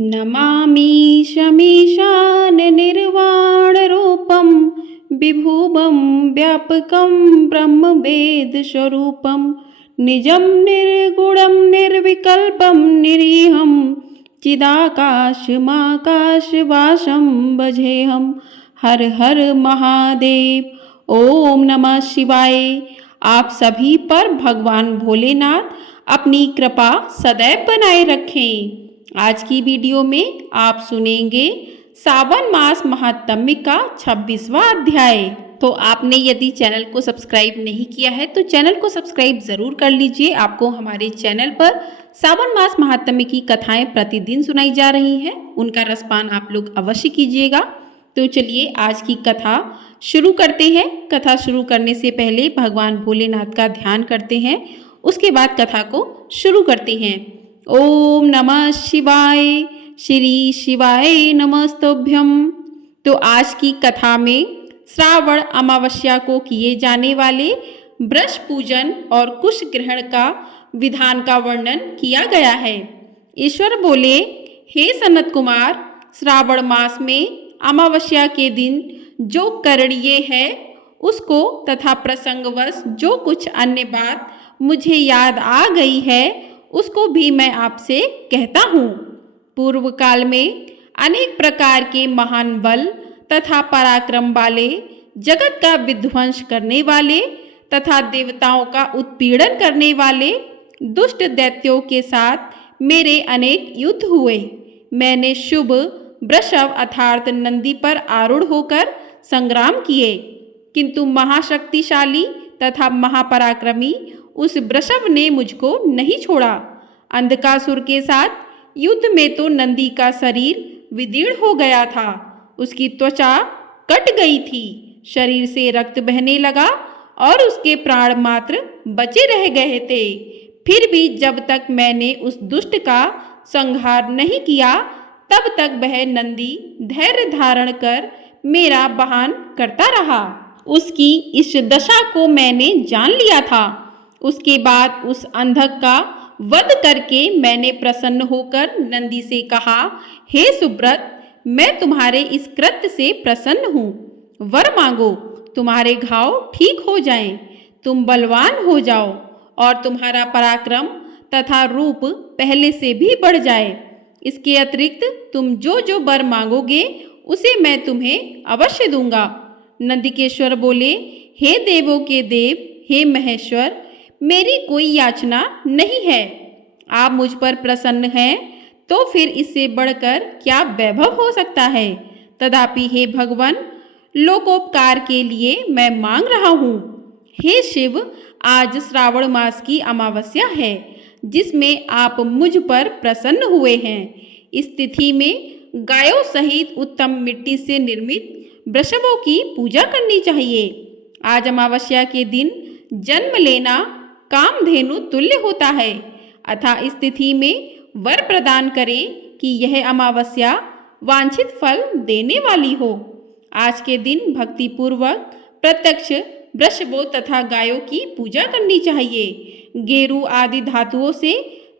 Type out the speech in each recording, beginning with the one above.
नमामि शमीशाननिर्वाणरूपं विभुवं व्यापकं ब्रह्मवेदस्वरूपं निजं निर्गुणं निर्विकल्पं निरीहं चिदाकाशमाकाशवासं भजेऽहं। हर हर महादेव। ओम नमः शिवाय। आप सभी पर भगवान भोलेनाथ अपनी कृपा सदैव बनाए रखें। आज की वीडियो में आप सुनेंगे सावन मास महात्म्य का 26वां अध्याय। तो आपने यदि चैनल को सब्सक्राइब नहीं किया है तो चैनल को सब्सक्राइब जरूर कर लीजिए। आपको हमारे चैनल पर सावन मास महात्म्य की कथाएं प्रतिदिन सुनाई जा रही हैं, उनका रसपान आप लोग अवश्य कीजिएगा। तो चलिए आज की कथा शुरू करते हैं। कथा शुरू करने से पहले भगवान भोलेनाथ का ध्यान करते हैं, उसके बाद कथा को शुरू करते हैं। ओम नमः शिवाय। श्री शिवाय नमस्तुभ्यं। तो आज की कथा में श्रावण अमावस्या को किए जाने वाले वृष पूजन और कुश ग्रहण का विधान का वर्णन किया गया है। ईश्वर बोले, हे सनत कुमार, श्रावण मास में अमावस्या के दिन जो करणीय है उसको तथा प्रसंगवश जो कुछ अन्य बात मुझे याद आ गई है उसको भी मैं आपसे कहता हूँ। पूर्व काल में अनेक प्रकार के महान बल तथा पराक्रम वाले, जगत का विध्वंस करने वाले तथा देवताओं का उत्पीड़न करने वाले दुष्ट दैत्यों के साथ मेरे अनेक युद्ध हुए। मैंने शुभ वृषभ अर्थात नंदी पर आरूढ़ होकर संग्राम किए, किंतु महाशक्तिशाली तथा महापराक्रमी उस वृषभ ने मुझको नहीं छोड़ा। अंधकासुर के साथ युद्ध में तो नंदी का शरीर विदीर्ण हो गया था, उसकी त्वचा कट गई थी, शरीर से रक्त बहने लगा और उसके प्राण मात्र बचे रह गए थे। फिर भी जब तक मैंने उस दुष्ट का संहार नहीं किया तब तक वह नंदी धैर्य धारण कर मेरा वाहन करता रहा। उसकी इस दशा को मैंने जान लिया था। उसके बाद उस अंधक का वध करके मैंने प्रसन्न होकर नंदी से कहा, हे सुब्रत, मैं तुम्हारे इस कृत्य से प्रसन्न हूँ। वर मांगो, तुम्हारे घाव ठीक हो जाएं, तुम बलवान हो जाओ और तुम्हारा पराक्रम तथा रूप पहले से भी बढ़ जाए। इसके अतिरिक्त तुम जो जो वर मांगोगे उसे मैं तुम्हें अवश्य दूंगा। नंदिकेश्वर बोले, हे देवों के देव, हे महेश्वर, मेरी कोई याचना नहीं है। आप मुझ पर प्रसन्न हैं तो फिर इससे बढ़कर क्या वैभव हो सकता है। तथापि हे भगवान, लोकोपकार के लिए मैं मांग रहा हूँ। हे शिव, आज श्रावण मास की अमावस्या है जिसमें आप मुझ पर प्रसन्न हुए हैं। इस तिथि में गायों सहित उत्तम मिट्टी से निर्मित वृषभों की पूजा करनी चाहिए। आज अमावस्या के दिन जन्म लेना कामधेनु तुल्य होता है। अतः इस तिथि में वर प्रदान करें कि यह अमावस्या वांछित फल देने वाली हो। आज के दिन भक्तिपूर्वक प्रत्यक्ष वृषभों तथा गायों की पूजा करनी चाहिए। गेरू आदि धातुओं से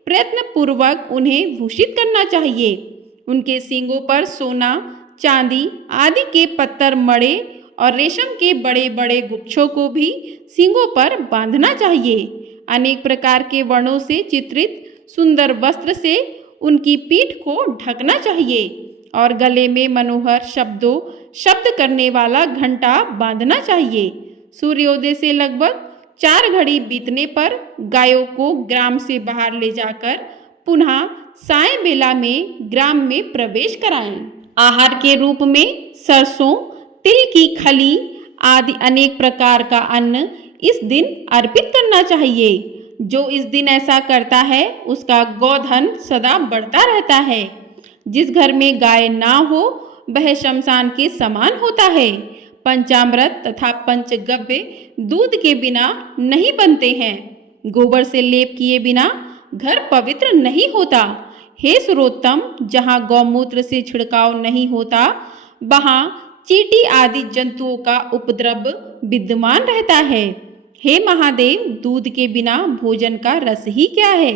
प्रयत्न पूर्वक उन्हें भूषित करना चाहिए। उनके सींगों पर सोना, चांदी आदि के पत्थर मड़े और रेशम के बड़े बड़े गुच्छों को भी सींगों पर बांधना चाहिए। अनेक प्रकार के वर्णों से चित्रित सुंदर वस्त्र से उनकी पीठ को ढकना चाहिए और गले में मनोहर शब्द करने वाला घंटा बांधना चाहिए। सूर्योदय से लगभग 4 घड़ी बीतने पर गायों को ग्राम से बाहर ले जाकर पुनः साय बेला में ग्राम में प्रवेश कराएं। आहार के रूप में सरसों, तिल की खली आदि अनेक प्रकार का अन्न इस दिन अर्पित करना चाहिए। जो इस दिन ऐसा करता है उसका गोधन सदा बढ़ता रहता है। जिस घर में गाय ना हो वह शमशान के समान होता है। पंचामृत तथा पंचगव्य दूध के बिना नहीं बनते हैं। गोबर से लेप किए बिना घर पवित्र नहीं होता। हे सुरोत्तम, जहाँ गौमूत्र से छिड़काव नहीं होता वहाँ चींटी आदि जंतुओं का उपद्रव विद्यमान रहता है। हे महादेव, दूध के बिना भोजन का रस ही क्या है।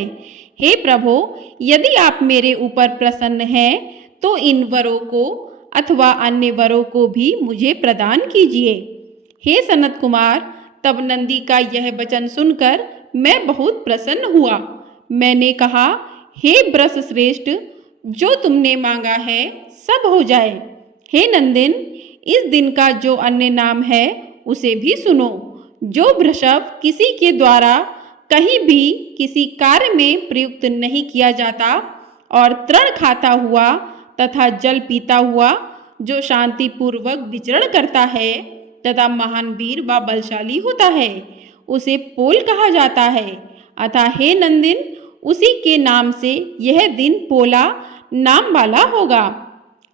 हे प्रभु, यदि आप मेरे ऊपर प्रसन्न हैं तो इन वरों को अथवा अन्य वरों को भी मुझे प्रदान कीजिए। हे सनत कुमार, तब नंदी का यह वचन सुनकर मैं बहुत प्रसन्न हुआ। मैंने कहा, हे वृष श्रेष्ठ, जो तुमने मांगा है सब हो जाए। हे नंदिन, इस दिन का जो अन्य नाम है उसे भी सुनो। जो वृषभ किसी के द्वारा कहीं भी किसी कार्य में प्रयुक्त नहीं किया जाता और तृण खाता हुआ तथा जल पीता हुआ, जो शांति पूर्वक विचरण करता है तथा महान वीर व बलशाली होता है, उसे पोल कहा जाता है। अतः हे नंदिन, उसी के नाम से यह दिन पोला नाम वाला होगा।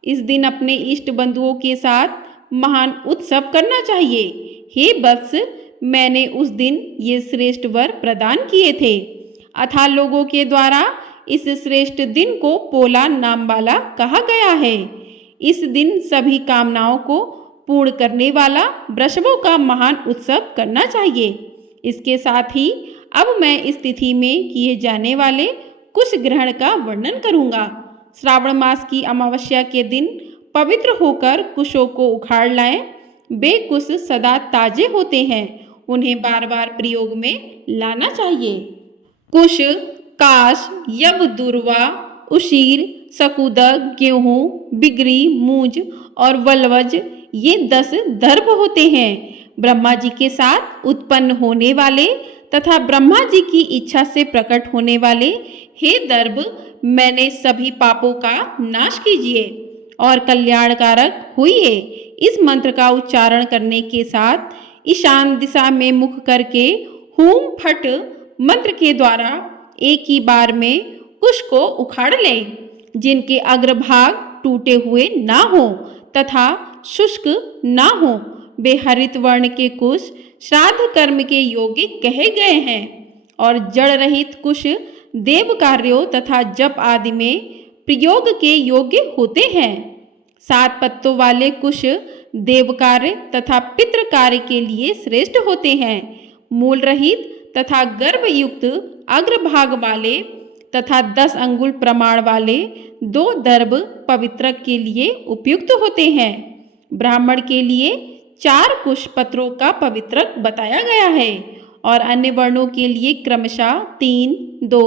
इस दिन अपने इष्ट बंधुओं के साथ महान उत्सव करना चाहिए। हे वत्स, मैंने उस दिन ये श्रेष्ठ वर प्रदान किए थे। अतः लोगों के द्वारा इस श्रेष्ठ दिन को पोला नाम वाला कहा गया है। इस दिन सभी कामनाओं को पूर्ण करने वाला वृषभों का महान उत्सव करना चाहिए। इसके साथ ही अब मैं इस तिथि में किए जाने वाले कुश ग्रहण का वर्णन करूंगा। श्रावण मास की अमावस्या के दिन पवित्र होकर कुशों को उखाड़ लाएं। वे कुश सदा ताजे होते हैं, उन्हें बार बार प्रयोग में लाना चाहिए। कुश, काश, यव, दुर्वा, उशीर, सकुदक, गेहूँ, बिगरी, मूंज और वल्वज, ये 10 दर्भ होते हैं। ब्रह्मा जी के साथ उत्पन्न होने वाले तथा ब्रह्मा जी की इच्छा से प्रकट होने वाले हे दर्भ, मैंने सभी पापों का नाश कीजिए और कल्याणकारक हुइए। इस मंत्र का उच्चारण करने के साथ ईशान दिशा में मुख करके हूम फट मंत्र के द्वारा एक ही बार में कुश को उखाड़ लें, जिनके अग्रभाग टूटे हुए ना हो तथा शुष्क ना हो। वे हरित वर्ण के कुश श्राद्ध कर्म के योग्य कहे गए हैं और जड़ रहित कुश देव कार्यों तथा जप आदि में प्रयोग के योग्य होते हैं। 7 पत्तों वाले कुश देव कार्य तथा पितृ कार्य के लिए श्रेष्ठ होते हैं। मूल रहित तथा गर्भयुक्त अग्रभाग वाले तथा 10 अंगुल प्रमाण वाले 2 दर्भ पवित्रक के लिए उपयुक्त होते हैं। ब्राह्मण के लिए 4 कुश पत्रों का पवित्रक बताया गया है और अन्य वर्णों के लिए क्रमशः 3, 2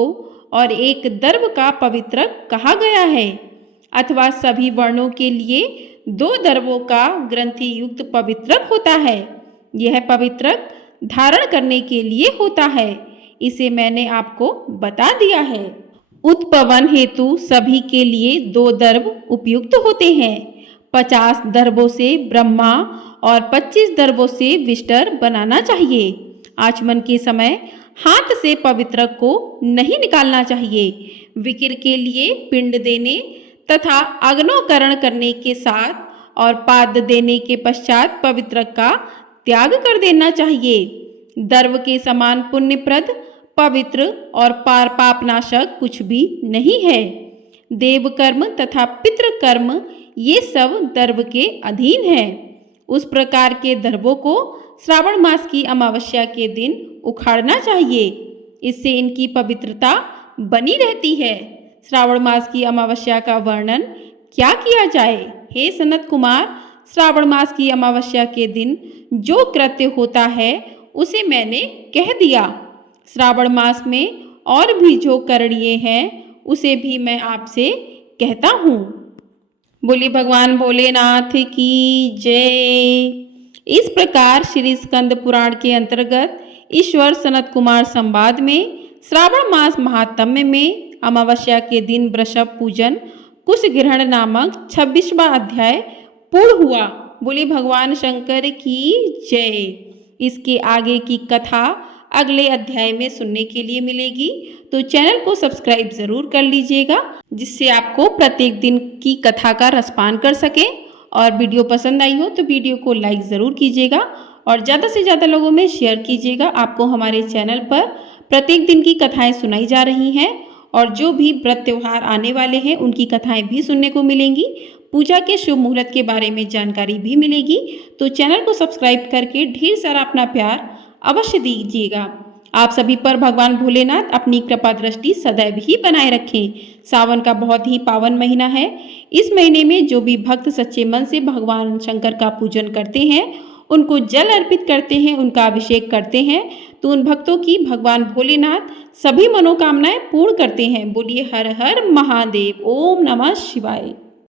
और 1 दर्भ का पवित्रक कहा गया है, अथवा सभी वर्णों के लिए 2 दर्भों का ग्रंथि युक्त पवित्रक होता है। यह पवित्रक धारण करने के लिए होता है, इसे मैंने आपको बता दिया है। उत्पवन हेतु सभी के लिए 2 दर्भ उपयुक्त होते हैं। 50 दर्भों से ब्रह्मा और 25 दर्भों से विष्टर बनाना चाहिए। आचमन के समय हाथ से पवित्रक को नहीं निकालना चाहिए। विकिर के लिए पिंड देने तथा अग्नोकरण करने के साथ और पाद देने के पश्चात पवित्रक का त्याग कर देना चाहिए। दर्भ के समान पुण्यप्रद, पवित्र और पार पापनाशक कुछ भी नहीं है। देव कर्म तथा पितृ कर्म ये सब दर्भ के अधीन है। उस प्रकार के दर्भों को श्रावण मास की अमावस्या के दिन उखाड़ना चाहिए, इससे इनकी पवित्रता बनी रहती है। श्रावण मास की अमावस्या का वर्णन क्या किया जाए? हे सनत कुमार, श्रावण मास की अमावस्या के दिन जो कृत्य होता है उसे मैंने कह दिया। श्रावण मास में और भी जो करणीय है उसे भी मैं आपसे कहता हूँ। बोली भगवान भोलेनाथ की जय। इस प्रकार श्री स्कंद पुराण के अंतर्गत ईश्वर सनत कुमार संवाद में श्रावण मास महात्म्य में अमावस्या के दिन वृषभ पूजन कुश ग्रहण नामक 26वां अध्याय पूर्ण हुआ। बोली भगवान शंकर की जय। इसके आगे की कथा अगले अध्याय में सुनने के लिए मिलेगी, तो चैनल को सब्सक्राइब जरूर कर लीजिएगा, जिससे आपको प्रत्येक दिन की कथा का रसपान कर सके। और वीडियो पसंद आई हो तो वीडियो को लाइक ज़रूर कीजिएगा और ज़्यादा से ज़्यादा लोगों में शेयर कीजिएगा। आपको हमारे चैनल पर प्रत्येक दिन की कथाएं सुनाई जा रही हैं और जो भी व्रत त्यौहार आने वाले हैं उनकी कथाएं भी सुनने को मिलेंगी। पूजा के शुभ मुहूर्त के बारे में जानकारी भी मिलेगी। तो चैनल को सब्सक्राइब करके ढेर सारा अपना प्यार अवश्य दीजिएगा। आप सभी पर भगवान भोलेनाथ अपनी कृपा दृष्टि सदैव ही बनाए रखें। सावन का बहुत ही पावन महीना है। इस महीने में जो भी भक्त सच्चे मन से भगवान शंकर का पूजन करते हैं, उनको जल अर्पित करते हैं, उनका अभिषेक करते हैं, तो उन भक्तों की भगवान भोलेनाथ सभी मनोकामनाएं पूर्ण करते हैं। बोलिए हर हर महादेव। ओम नमः शिवाय।